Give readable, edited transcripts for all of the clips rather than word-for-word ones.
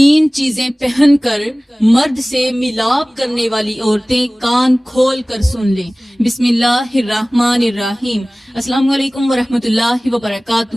تین چیزیں پہن کر مرد سے ملاپ کرنے والی عورتیں کان کھول کر سن لیں۔ بسم اللہ الرحمن الرحیم۔ السلام علیکم ورحمۃ اللہ وبرکاتہ۔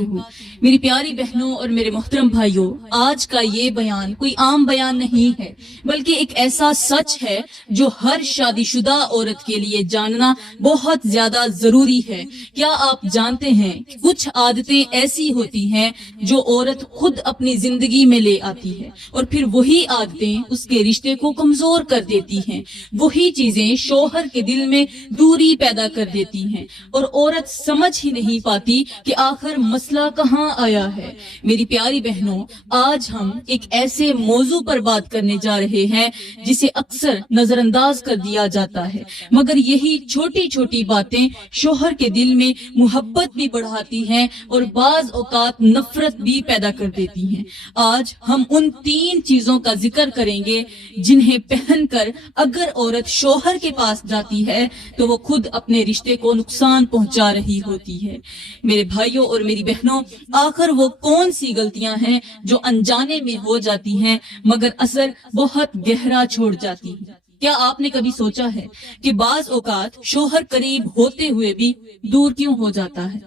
میری پیاری بہنوں اور میرے محترم بھائیوں، آج کا یہ بیان کوئی عام بیان نہیں ہے، بلکہ ایک ایسا سچ ہے جو ہر شادی شدہ عورت کے لیے جاننا بہت زیادہ ضروری ہے۔ کیا آپ جانتے ہیں کہ کچھ عادتیں ایسی ہوتی ہیں جو عورت خود اپنی زندگی میں لے آتی ہے اور پھر وہی عادتیں اس کے رشتے کو کمزور کر دیتی ہیں، وہی چیزیں شوہر کے دل میں دوری پیدا کر دیتی ہیں اور عورت سمجھ ہی نہیں پاتی کہ آخر مسئلہ کہاں آیا ہے۔ میری پیاری بہنوں، آج ہم ایک ایسے موضوع پر بات کرنے جا رہے ہیں جسے اکثر نظر انداز کر دیا جاتا ہے، مگر یہی چھوٹی چھوٹی باتیں شوہر کے دل میں محبت بھی بڑھاتی ہیں اور بعض اوقات نفرت بھی پیدا کر دیتی ہیں۔ آج ہم ان تین چیزوں کا ذکر کریں گے جنہیں پہن کر اگر عورت شوہر کے پاس جاتی ہے تو وہ خود اپنے رشتے کو نقصان پہنچا رہی ہوتی ہے۔ میرے بھائیوں اور میری بہنوں، آخر وہ کون سی غلطیاں ہیں جو انجانے میں ہو جاتی ہیں مگر اثر بہت گہرا چھوڑ جاتی ہیں؟ کیا آپ نے کبھی سوچا ہے کہ بعض اوقات شوہر قریب ہوتے ہوئے بھی دور کیوں ہو جاتا ہے؟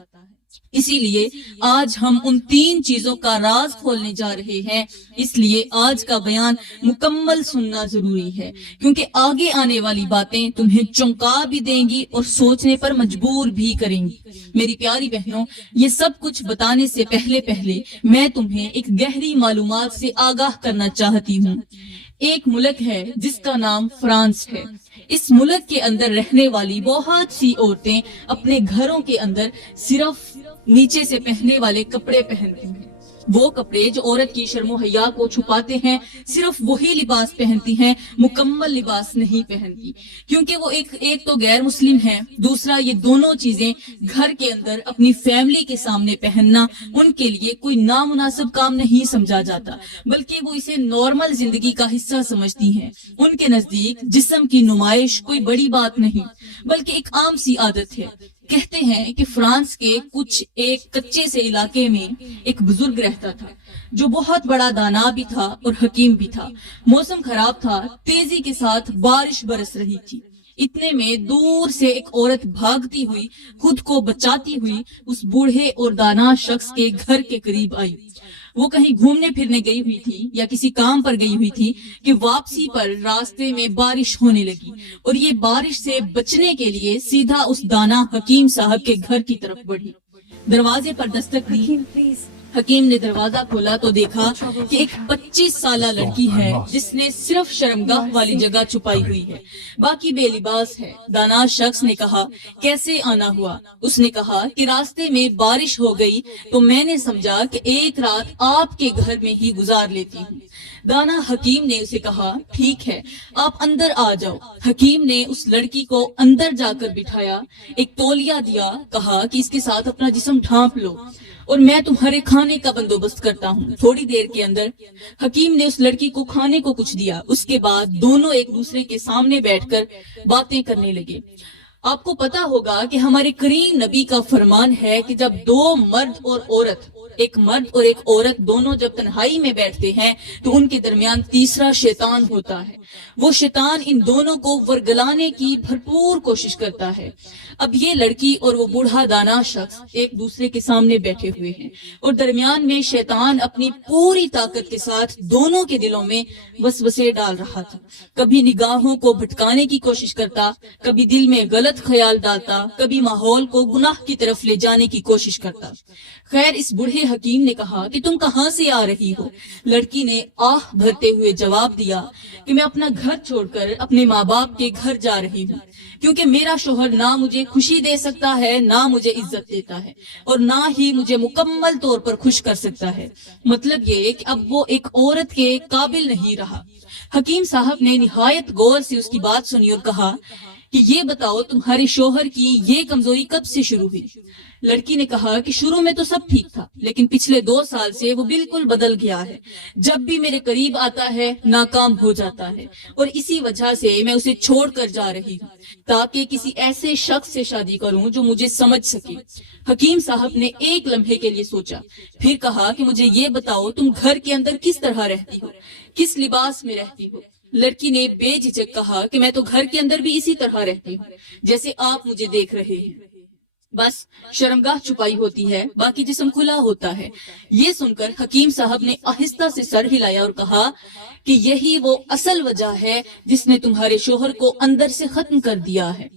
اسی لیے آج ہم ان تین چیزوں کا راز کھولنے جا رہے ہیں، اس لیے آج کا بیان مکمل سننا ضروری ہے، کیونکہ آگے آنے والی باتیں تمہیں چونکا بھی دیں گی اور سوچنے پر مجبور بھی کریں گی۔ میری پیاری بہنوں، یہ سب کچھ بتانے سے پہلے میں تمہیں ایک گہری معلومات سے آگاہ کرنا چاہتی ہوں۔ ایک ملک ہے جس کا نام فرانس ہے۔ اس ملک کے اندر رہنے والی بہت سی عورتیں اپنے گھروں کے اندر صرف نیچے سے پہننے والے کپڑے پہنتی ہیں۔ وہ کپڑے جو عورت کی شرم و حیا کو چھپاتے ہیں، صرف وہی لباس پہنتی ہیں، مکمل لباس نہیں پہنتی، کیونکہ وہ ایک تو غیر مسلم ہے، دوسرا یہ دونوں چیزیں گھر کے اندر اپنی فیملی کے سامنے پہننا ان کے لیے کوئی نامناسب کام نہیں سمجھا جاتا، بلکہ وہ اسے نارمل زندگی کا حصہ سمجھتی ہیں۔ ان کے نزدیک جسم کی نمائش کوئی بڑی بات نہیں، بلکہ ایک عام سی عادت ہے۔ کہتے ہیں کہ فرانس کے ایک کچے سے علاقے میں ایک بزرگ رہتا تھا جو بہت بڑا دانا بھی تھا اور حکیم بھی تھا۔ موسم خراب تھا، تیزی کے ساتھ بارش برس رہی تھی۔ اتنے میں دور سے ایک عورت بھاگتی ہوئی خود کو بچاتی ہوئی اس بوڑھے اور دانا شخص کے گھر کے قریب آئی۔ وہ کہیں گھومنے پھرنے گئی ہوئی تھی یا کسی کام پر گئی ہوئی تھی کہ واپسی پر راستے میں بارش ہونے لگی اور یہ بارش سے بچنے کے لیے سیدھا اس دانا حکیم صاحب کے گھر کی طرف بڑھی۔ دروازے پر دستک دی۔ حکیم نے دروازہ کھولا تو دیکھا کہ ایک 25 سالہ لڑکی ہے جس نے صرف شرمگاہ والی جگہ چھپائی ہوئی ہے، باقی بے لباس ہے۔ دانا شخص نے کہا، کیسے آنا ہوا؟ اس نے کہا کہ راستے میں بارش ہو گئی تو میں نے سمجھا کہ ایک رات آپ کے گھر میں ہی گزار لیتی ہوں۔ دانا حکیم نے اسے کہا، ٹھیک ہے، آپ اندر آ جاؤ۔ حکیم نے اس لڑکی کو اندر جا کر بٹھایا، ایک تولیہ دیا، کہا کہ اس کے ساتھ اپنا جسم ڈھانپ لو اور میں تمہارے کھانے کا بندوبست کرتا ہوں۔ تھوڑی دیر کے اندر حکیم نے اس لڑکی کو کھانے کو کچھ دیا، اس کے بعد دونوں ایک دوسرے کے سامنے بیٹھ کر باتیں کرنے لگے۔ آپ کو پتا ہوگا کہ ہمارے کریم نبی کا فرمان ہے کہ جب دو مرد اور عورت، ایک مرد اور ایک عورت دونوں جب تنہائی میں بیٹھتے ہیں تو ان کے درمیان تیسرا شیطان ہوتا ہے۔ وہ شیطان ان دونوں کو ورگلانے کی بھرپور کوشش کرتا ہے۔ اب یہ لڑکی اور وہ بوڑھا دانا شخص ایک دوسرے کے سامنے بیٹھے ہوئے ہیں اور درمیان میں شیطان اپنی پوری طاقت کے ساتھ دونوں کے دلوں میں وسوسے ڈال رہا تھا۔ کبھی نگاہوں کو بھٹکانے کی کوشش کرتا، کبھی دل میں غلط خیال ڈالتا، کبھی ماحول کو گناہ کی طرف لے جانے کی کوشش کرتا۔ خیر، اس بوڑھے حکیم نے کہا کہ تم کہاں سے آ رہی ہو؟ لڑکی نے آہ بھرتے ہوئے جواب دیا کہ میں اپنا گھر چھوڑ کر اپنے ماں باپ کے گھر جا رہی ہوں، کیونکہ میرا شوہر نہ مجھے خوشی دے سکتا ہے، نہ مجھے عزت دیتا ہے، اور نہ ہی مجھے مکمل طور پر خوش کر سکتا ہے۔ مطلب یہ کہ اب وہ ایک عورت کے قابل نہیں رہا۔ حکیم صاحب نے نہایت غور سے اس کی بات سنی اور کہا کہ یہ بتاؤ تمہارے شوہر کی یہ کمزوری کب سے شروع ہوئی؟ لڑکی نے کہا کہ شروع میں تو سب ٹھیک تھا، لیکن پچھلے 2 سال سے وہ بالکل بدل گیا ہے۔ جب بھی میرے قریب آتا ہے ناکام ہو جاتا ہے، اور اسی وجہ سے میں اسے چھوڑ کر جا رہی ہوں تاکہ کسی ایسے شخص سے شادی کروں جو مجھے سمجھ سکے۔ حکیم صاحب نے ایک لمحے کے لیے سوچا، پھر کہا کہ مجھے یہ بتاؤ تم گھر کے اندر کس طرح رہتی ہو؟ کس لباس میں رہتی ہو؟ لڑکی نے بے جھجک کہا کہ میں تو گھر کے اندر بھی اسی طرح رہتی ہوں جیسے آپ مجھے دیکھ رہے ہیں، بس شرمگاہ چھپائی ہوتی ہے، باقی جسم کھلا ہوتا ہے۔ یہ سن کر حکیم صاحب نے آہستہ سے سر ہلایا اور کہا کہ یہی وہ اصل وجہ ہے جس نے تمہارے شوہر کو اندر سے ختم کر دیا ہے۔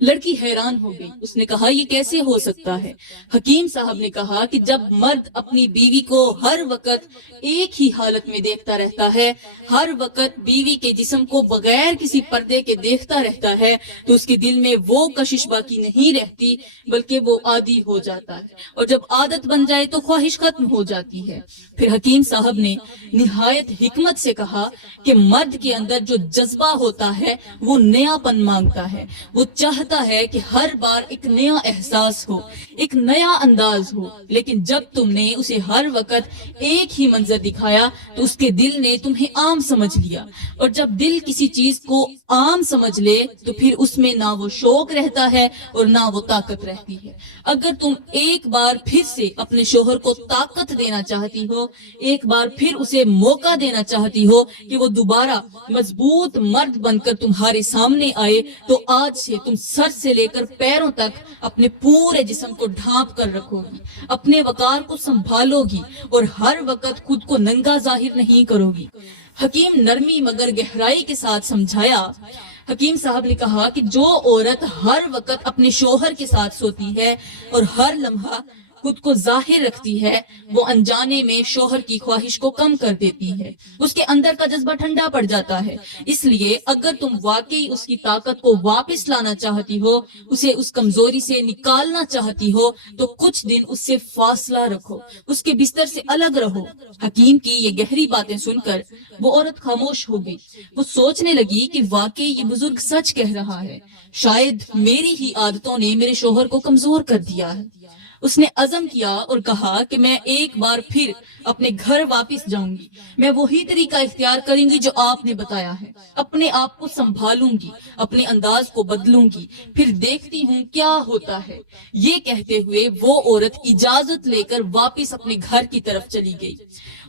لڑکی حیران ہو گئی، اس نے کہا یہ کیسے ہو سکتا ہے؟ حکیم صاحب نے کہا کہ جب مرد اپنی بیوی کو ہر وقت ایک ہی حالت میں دیکھتا رہتا ہے، ہر وقت بیوی کے جسم کو بغیر کسی پردے کے دیکھتا رہتا ہے، تو اس کے دل میں وہ کشش باقی نہیں رہتی بلکہ وہ عادی ہو جاتا ہے، اور جب عادت بن جائے تو خواہش ختم ہو جاتی ہے۔ پھر حکیم صاحب نے نہایت حکمت سے کہا کہ مرد کے اندر جو جذبہ ہوتا ہے وہ نیا پن مانگتا ہے، وہ چاہتا ہے کہ ہر بار ایک نیا احساس ہو، ایک نیا انداز ہو، لیکن جب تم نے اسے ہر وقت ایک ہی منظر دکھایا تو اس کے دل نے تمہیں عام سمجھ لیا، اور جب دل کسی چیز کو عام سمجھ لے تو پھر اس میں نہ وہ شوق رہتا ہے اور نہ وہ طاقت رہتی ہے۔ اگر تم ایک بار پھر سے اپنے شوہر کو طاقت دینا چاہتی ہو، ایک بار پھر اسے موقع دینا چاہتی ہو کہ وہ دوبارہ مضبوط مرد بن کر تمہارے سامنے آئے، تو آج سے تم سر سے لے کر پیروں تک اپنے پورے جسم کو ڈھانپ کر رکھو گی، اپنے وقار کو سنبھالو گی اور ہر وقت خود کو ننگا ظاہر نہیں کرو گی۔ حکیم نرمی مگر گہرائی کے ساتھ سمجھایا۔ حکیم صاحب نے کہا کہ جو عورت ہر وقت اپنے شوہر کے ساتھ سوتی ہے اور ہر لمحہ خود کو ظاہر رکھتی ہے، وہ انجانے میں شوہر کی خواہش کو کم کر دیتی ہے، اس کے اندر کا جذبہ ٹھنڈا پڑ جاتا ہے۔ اس لیے اگر تم واقعی اس کی طاقت کو واپس لانا چاہتی ہو، اسے اس کمزوری سے نکالنا چاہتی ہو، تو کچھ دن اس سے فاصلہ رکھو، اس کے بستر سے الگ رہو۔ حکیم کی یہ گہری باتیں سن کر وہ عورت خاموش ہو گئی۔ وہ سوچنے لگی کہ واقعی یہ بزرگ سچ کہہ رہا ہے، شاید میری ہی عادتوں نے میرے شوہر کو کمزور کر دیا ہے۔ اس نے عزم کیا اور کہا کہ میں ایک بار پھر اپنے گھر واپس جاؤں گی، میں وہی طریقہ اختیار کروں گی جو آپ نے بتایا ہے، اپنے آپ کو سنبھالوں گی، اپنے انداز کو بدلوں گی، پھر دیکھتی ہوں کیا ہوتا ہے۔ یہ کہتے ہوئے وہ عورت اجازت لے کر واپس اپنے گھر کی طرف چلی گئی۔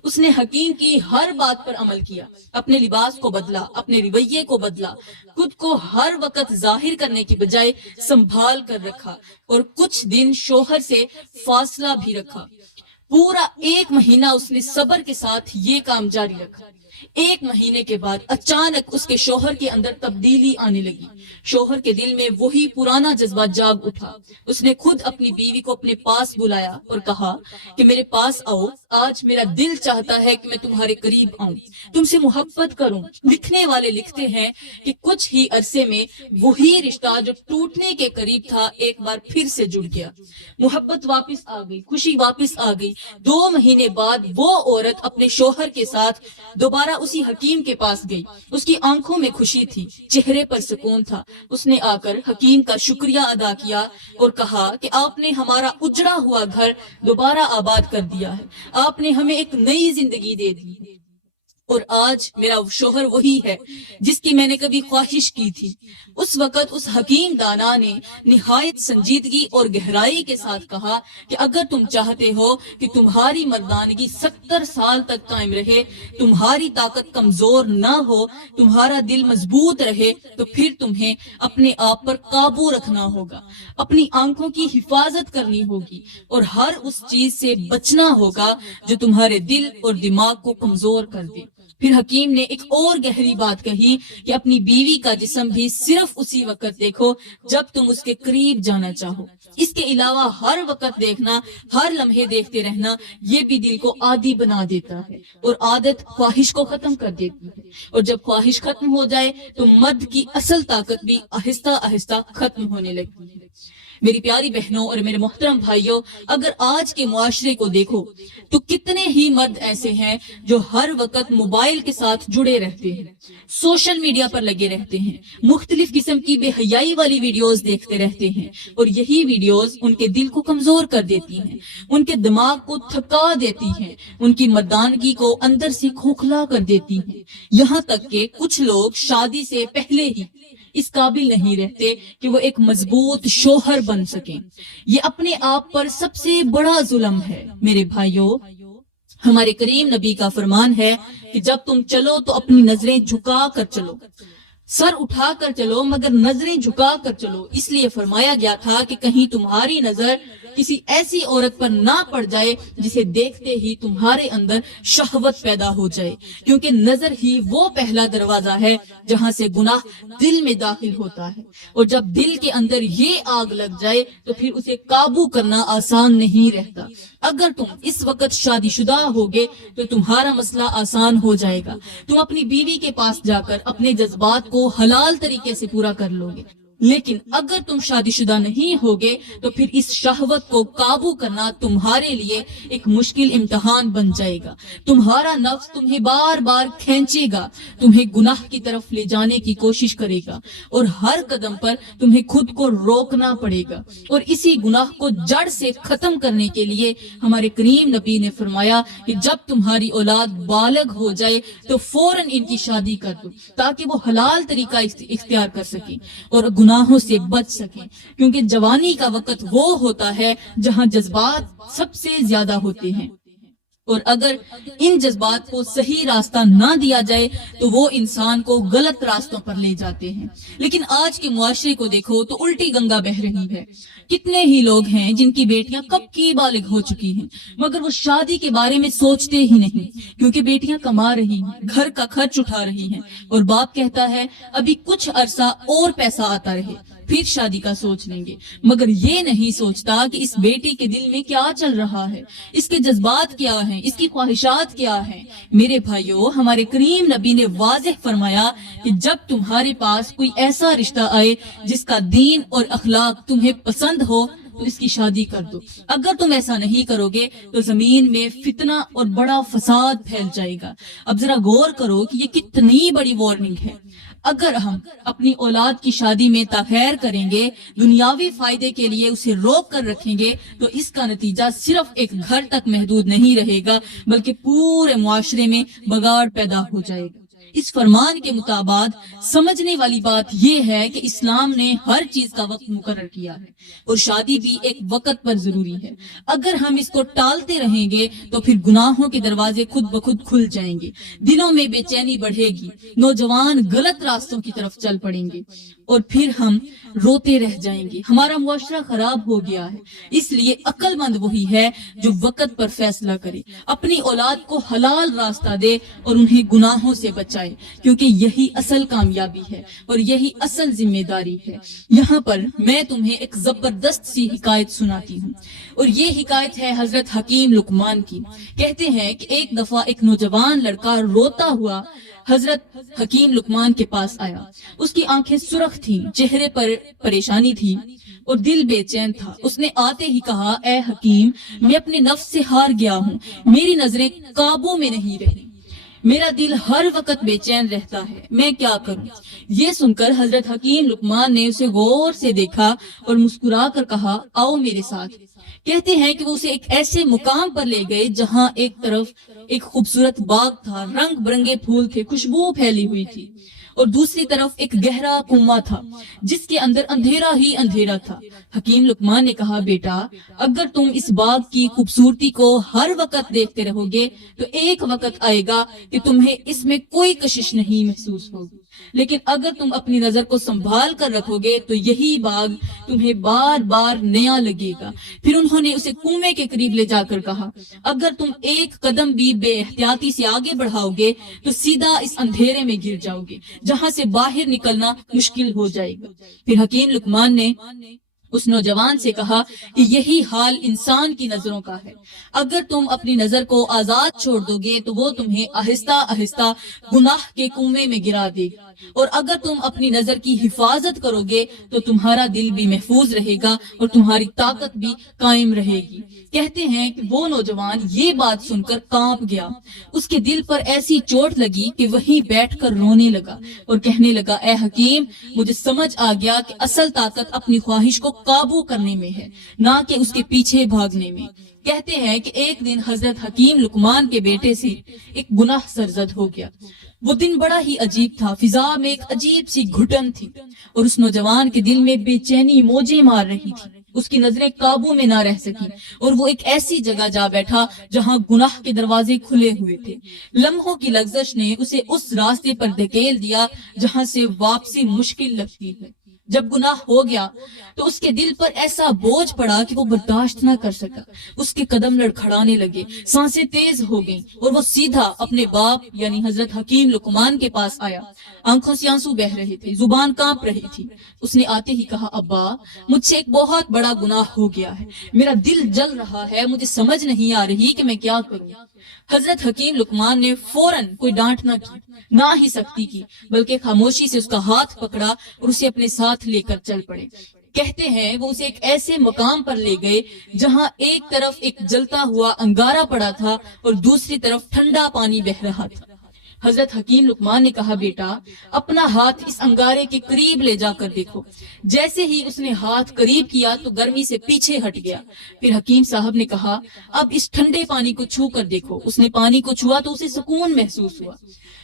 اس نے حکیم کی ہر بات پر عمل کیا، اپنے لباس کو بدلا، اپنے رویے کو بدلا، خود کو ہر وقت ظاہر کرنے کی بجائے سنبھال کر رکھا، اور کچھ دن شوہر سے فاصلہ بھی رکھا۔ پورا 1 مہینہ اس نے صبر کے ساتھ یہ کام جاری رکھا۔ 1 مہینے کے بعد اچانک اس کے شوہر کے اندر تبدیلی آنے لگی۔ شوہر کے دل میں وہی پرانا جذبہ جاگ اٹھا۔ اس نے خود اپنی بیوی کو اپنے پاس بلایا اور کہا کہ میرے پاس آؤ، آج میرا دل چاہتا ہے کہ میں تمہارے قریب آؤں، تم سے محبت کروں۔ لکھنے والے لکھتے ہیں کہ کچھ ہی عرصے میں وہی رشتہ جو ٹوٹنے کے قریب تھا ایک بار پھر سے جڑ گیا، محبت واپس آ گئی، خوشی واپس آ گئی۔ 2 مہینے بعد وہ عورت اپنے شوہر کے ساتھ دوبارہ اسی حکیم کے پاس گئی۔ اس کی آنکھوں میں خوشی تھی، چہرے پر سکون تھا۔ اس نے آ کر حکیم کا شکریہ ادا کیا اور کہا کہ آپ نے ہمارا اجڑا ہوا گھر دوبارہ آباد کر دیا ہے، آپ نے ہمیں ایک نئی زندگی دے دی، اور آج میرا شوہر وہی ہے جس کی میں نے کبھی خواہش کی تھی۔ اس وقت اس حکیم دانا نے نہایت سنجیدگی اور گہرائی کے ساتھ کہا کہ اگر تم چاہتے ہو کہ تمہاری مردانگی 70 سال تک قائم رہے، تمہاری طاقت کمزور نہ ہو، تمہارا دل مضبوط رہے، تو پھر تمہیں اپنے آپ پر قابو رکھنا ہوگا، اپنی آنکھوں کی حفاظت کرنی ہوگی، اور ہر اس چیز سے بچنا ہوگا جو تمہارے دل اور دماغ کو کمزور کر دے۔ پھر حکیم نے ایک اور گہری بات کہی کہ اپنی بیوی کا جسم بھی صرف اسی وقت دیکھو جب تم اس کے قریب جانا چاہو، اس کے علاوہ ہر وقت دیکھنا، ہر لمحے دیکھتے رہنا، یہ بھی دل کو عادی بنا دیتا ہے، اور عادت خواہش کو ختم کر دیتی ہے، اور جب خواہش ختم ہو جائے تو مرد کی اصل طاقت بھی آہستہ آہستہ ختم ہونے لگتی ہے۔ میری پیاری بہنوں اور میرے محترم بھائیوں، اگر آج کے معاشرے کو دیکھو تو کتنے ہی مرد ایسے ہیں جو ہر وقت موبائل کے ساتھ جڑے رہتے ہیں، سوشل میڈیا پر لگے رہتے ہیں، مختلف قسم کی بے حیائی والی ویڈیوز دیکھتے رہتے ہیں، اور یہی ویڈیوز ان کے دل کو کمزور کر دیتی ہیں، ان کے دماغ کو تھکا دیتی ہیں، ان کی مردانگی کو اندر سے کھوکھلا کر دیتی ہیں، یہاں تک کہ کچھ لوگ شادی سے پہلے ہی اس قابل نہیں رہتے کہ وہ ایک مضبوط شوہر بن سکیں۔ یہ اپنے آپ پر سب سے بڑا ظلم ہے۔ میرے بھائیوں، ہمارے کریم نبی کا فرمان ہے کہ جب تم چلو تو اپنی نظریں جھکا کر چلو، سر اٹھا کر چلو مگر نظریں جھکا کر چلو، اس لیے فرمایا گیا تھا کہ کہیں تمہاری نظر کسی ایسی عورت پر نہ پڑ جائے جسے دیکھتے ہی تمہارے اندر شہوت پیدا ہو جائے، کیونکہ نظر ہی وہ پہلا دروازہ ہے جہاں سے گناہ دل میں داخل ہوتا ہے، اور جب دل کے اندر یہ آگ لگ جائے تو پھر اسے قابو کرنا آسان نہیں رہتا۔ اگر تم اس وقت شادی شدہ ہوگے تو تمہارا مسئلہ آسان ہو جائے گا، تم اپنی بیوی کے پاس جا کر اپنے جذبات کو حلال طریقے سے پورا کر لو گے، لیکن اگر تم شادی شدہ نہیں ہوگے تو پھر اس شہوت کو قابو کرنا تمہارے لیے ایک مشکل امتحان بن جائے گا۔ تمہارا نفس تمہیں بار بار کھینچے گا، تمہیں گناہ کی طرف لے جانے کی کوشش کرے گا، اور ہر قدم پر تمہیں خود کو روکنا پڑے گا، اور اسی گناہ کو جڑ سے ختم کرنے کے لیے ہمارے کریم نبی نے فرمایا کہ جب تمہاری اولاد بالغ ہو جائے تو فوراً ان کی شادی کر دو تاکہ وہ حلال طریقہ اختیار کر سکیں اور گناہوں سے بچ سکیں، کیونکہ جوانی کا وقت وہ ہوتا ہے جہاں جذبات سب سے زیادہ ہوتے ہیں، اور اگر ان جذبات کو صحیح راستہ نہ دیا جائے تو وہ انسان کو غلط راستوں پر لے جاتے ہیں۔ لیکن آج کے معاشرے کو دیکھو تو الٹی گنگا بہہ رہی ہے۔ کتنے ہی لوگ ہیں جن کی بیٹیاں کب کی بالغ ہو چکی ہیں مگر وہ شادی کے بارے میں سوچتے ہی نہیں، کیونکہ بیٹیاں کما رہی ہیں، گھر کا خرچ اٹھا رہی ہیں، اور باپ کہتا ہے ابھی کچھ عرصہ اور پیسہ آتا رہے پھر شادی کا سوچ لیں گے، مگر یہ نہیں سوچتا کہ اس بیٹی کے دل میں کیا چل رہا ہے، اس کے جذبات کیا ہیں، اس کی خواہشات کیا ہیں۔ میرے بھائیو، ہمارے کریم نبی نے واضح فرمایا کہ جب تمہارے پاس کوئی ایسا رشتہ آئے جس کا دین اور اخلاق تمہیں پسند ہو تو اس کی شادی کر دو، اگر تم ایسا نہیں کرو گے تو زمین میں فتنہ اور بڑا فساد پھیل جائے گا۔ اب ذرا غور کرو کہ یہ کتنی بڑی وارننگ ہے۔ اگر ہم اپنی اولاد کی شادی میں تاخیر کریں گے، دنیاوی فائدے کے لیے اسے روک کر رکھیں گے، تو اس کا نتیجہ صرف ایک گھر تک محدود نہیں رہے گا بلکہ پورے معاشرے میں بگاڑ پیدا ہو جائے گا۔ اس فرمان کے مطابق سمجھنے والی بات یہ ہے کہ اسلام نے ہر چیز کا وقت مقرر کیا ہے، اور شادی بھی ایک وقت پر ضروری ہے۔ اگر ہم اس کو ٹالتے رہیں گے تو پھر گناہوں کے دروازے خود بخود کھل جائیں گے، دلوں میں بے چینی بڑھے گی، نوجوان غلط راستوں کی طرف چل پڑیں گے، اور پھر ہم روتے رہ جائیں گے۔ ہمارا معاشرہ خراب ہو گیا ہے۔ اس لیے عقل مند وہی ہے جو وقت پر فیصلہ کرے، اپنی اولاد کو حلال راستہ دے اور انہیں گناہوں سے بچائے، کیونکہ یہی اصل کامیابی ہے اور یہی اصل ذمہ داری ہے۔ یہاں پر میں تمہیں ایک زبردست سی حکایت سناتی ہوں، اور یہ حکایت ہے حضرت حکیم لقمان کی۔ کہتے ہیں کہ ایک دفعہ ایک نوجوان لڑکا روتا ہوا حضرت حکیم لقمان کے پاس آیا۔ اس کی آنکھیں سرخ تھیں، چہرے پر پریشانی تھی اور دل بے چین تھا۔ اس نے آتے ہی کہا، اے حکیم، میں اپنے نفس سے ہار گیا ہوں، میری نظریں قابو میں نہیں رہی، میرا دل ہر وقت بے چین رہتا ہے، میں کیا کروں؟ یہ سن کر حضرت حکیم لقمان نے اسے غور سے دیکھا اور مسکرا کر کہا، آؤ میرے ساتھ۔ کہتے ہیں کہ وہ اسے ایک ایسے مقام پر لے گئے جہاں ایک طرف ایک خوبصورت باغ تھا، رنگ برنگے پھول تھے، خوشبو پھیلی ہوئی تھی، اور دوسری طرف ایک گہرا کنواں تھا جس کے اندر اندھیرا ہی اندھیرا تھا۔ حکیم لقمان نے کہا، بیٹا، اگر تم اس باغ کی خوبصورتی کو ہر وقت دیکھتے رہو گے تو ایک وقت آئے گا کہ تمہیں اس میں کوئی کشش نہیں محسوس ہوگی، لیکن اگر تم اپنی نظر کو سنبھال کر رکھو گے تو یہی باغ تمہیں بار بار نیا لگے گا۔ پھر انہوں نے اسے کنویں کے قریب لے جا کر کہا، اگر تم ایک قدم بھی بے احتیاطی سے آگے بڑھاؤ گے تو سیدھا اس اندھیرے میں گر جاؤ گے جہاں سے باہر نکلنا مشکل ہو جائے گا۔ پھر حکیم لقمان نے اس نوجوان سے کہا کہ یہی حال انسان کی نظروں کا ہے، اگر تم اپنی نظر کو آزاد چھوڑ دو گے تو وہ تمہیں آہستہ آہستہ گناہ کے کنویں میں گرا دے گا، اور اگر تم اپنی نظر کی حفاظت کرو گے تو تمہارا دل بھی محفوظ رہے گا اور تمہاری طاقت بھی قائم رہے گی۔ کہتے ہیں کہ وہ نوجوان یہ بات سن کر کانپ گیا، اس کے دل پر ایسی چوٹ لگی کہ وہیں بیٹھ کر رونے لگا اور کہنے لگا، اے حکیم، مجھے سمجھ آ گیا کہ اصل طاقت اپنی خواہش کو قابو کرنے میں ہے، نہ کہ اس کے پیچھے بھاگنے میں۔ کہتے ہیں کہ ایک دن حضرت حکیم لقمان کے بیٹے سے ایک گناہ سرزد ہو گیا۔ وہ دن بڑا ہی عجیب تھا، فضا میں ایک عجیب سی گھٹن تھی اور اس نوجوان کے دل میں بے چینی موجیں مار رہی تھی۔ اس کی نظریں قابو میں نہ رہ سکی اور وہ ایک ایسی جگہ جا بیٹھا جہاں گناہ کے دروازے کھلے ہوئے تھے۔ لمحوں کی لغزش نے اسے اس راستے پر دھکیل دیا جہاں سے واپسی مشکل لگتی ہے۔ جب گناہ ہو گیا تو اس کے دل پر ایسا بوجھ پڑا کہ وہ برداشت نہ کر سکا۔ اس کے قدم لڑکھڑانے لگے، سانسیں تیز ہو گئیں اور وہ سیدھا اپنے باپ یعنی حضرت حکیم لقمان کے پاس آیا۔ آنکھوں سے آنسو بہہ رہے تھے، زبان کانپ رہی تھی۔ اس نے آتے ہی کہا، ابا مجھ سے ایک بہت بڑا گناہ ہو گیا ہے، میرا دل جل رہا ہے، مجھے سمجھ نہیں آ رہی کہ میں کیا کروں۔ حضرت حکیم لقمان نے فوراً کوئی ڈانٹ نہ کی، نہ ہی سختی کی، بلکہ خاموشی سے اس کا ہاتھ پکڑا اور اسے اپنے ساتھ لے کر چل پڑے۔ کہتے ہیں وہ اسے ایک ایسے مقام پر لے گئے جہاں ایک طرف ایک جلتا ہوا انگارہ پڑا تھا اور دوسری طرف ٹھنڈا پانی بہ رہا تھا۔ حضرت حکیم لقمان نے کہا، بیٹا اپنا ہاتھ اس انگارے کے قریب لے جا کر دیکھو۔ جیسے ہی اس نے ہاتھ قریب کیا تو گرمی سے پیچھے ہٹ گیا۔ پھر حکیم صاحب نے کہا، اب اس ٹھنڈے پانی کو چھو کر دیکھو۔ اس نے پانی کو چھوا تو اسے سکون محسوس ہوا۔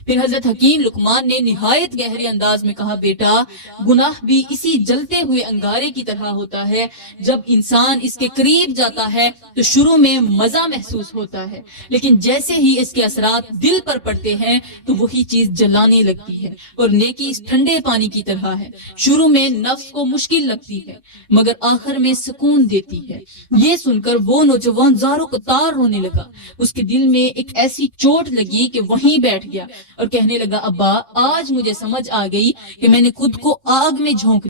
پھر حضرت حکیم لقمان نے نہایت گہرے انداز میں کہا، بیٹا گناہ بھی اسی جلتے ہوئے انگارے کی طرح ہوتا ہے۔ جب انسان اس کے قریب جاتا ہے تو شروع میں مزہ محسوس ہوتا ہے، لیکن جیسے ہی اس کے اثرات دل پر پڑتے ہیں تو وہی چیز جلانے لگتی ہے۔ اور نیکی اس ٹھنڈے پانی کی طرح ہے، شروع میں نفس کو مشکل لگتی ہے مگر آخر میں سکون دیتی ہے۔ یہ سن کر وہ نوجوان زاروں کو تار رونے لگا۔ اس کے دل میں ایک ایسی چوٹ لگی کہ وہیں بیٹھ گیا اور کہنے لگا، ابا آج مجھے سمجھ آ گئی کہ میں نے خود کو آگ میں جھونک